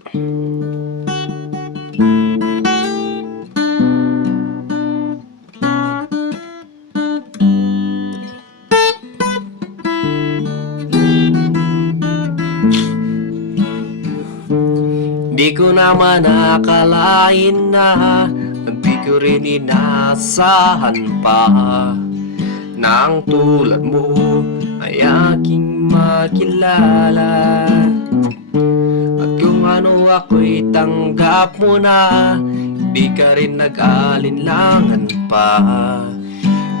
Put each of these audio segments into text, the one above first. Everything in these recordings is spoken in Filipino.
Di ko naman akalain na di ko rin inasahan pa na ang tulad mo ay aking makilala. At kung ano ako'y tanggap mo na, di ka rin nag-alinlangan pa.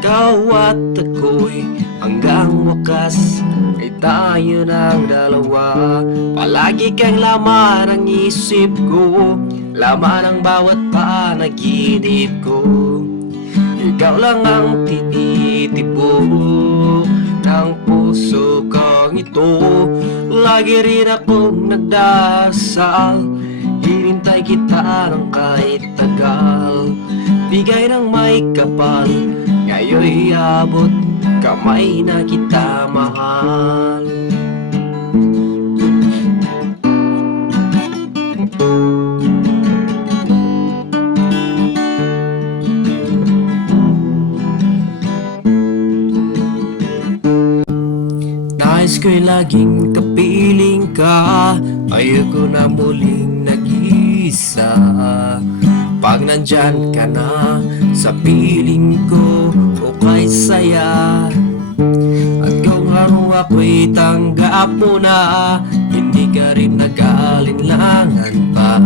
Ikaw at ako'y hanggang wakas ay tayo ng dalawa. Palagi kang laman ng isip ko, laman ng bawat panaginip ko. Ikaw lang ang tinitibok ng puso kong ito. Lagi rin akong nagdasal, hinintay kita ng kahit tagal. Bigay ng may kapal, ngayon'y abot kamay na kita mahal. Nais ko'y laging kapiling ka, ayoko na muling nag-iisa. Pag nandyan ka na sa piling ko, okay saya. At kung ano ako'y tanggap mo na, hindi ka rin nag-alinlangan pa.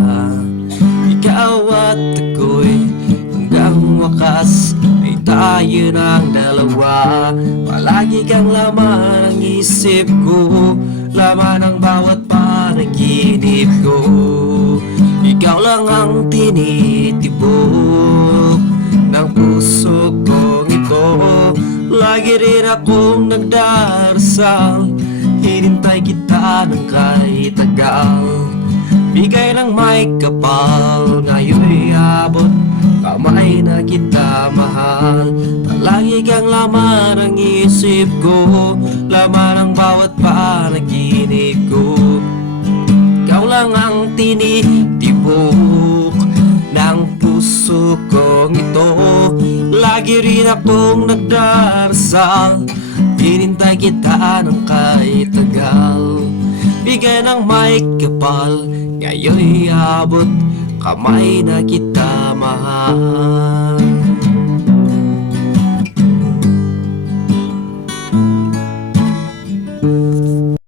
Ikaw at ako'y hanggang wakas ay tayo ng dalawa. Palagi kang laman ng isip ko, laman ng bawat panaginip ko. Ikaw lang ang tinitibok ng puso kong ito. Lagi rin akong nagdarasal, hinintay kita ng kahit tagal. Bigay ng may kapal, ngayon'y abot kamay na kita mahal. Palagi kang laman ng isip ko, laman ng bawat panaginip ko. Ikaw lang ang tinitibok ng puso kong ito. Lagi rin akong nagdarasal, hinintay kita ng kahit tagal. Bigay ng may kapal, ngayon'y abot kamay na kita mahal.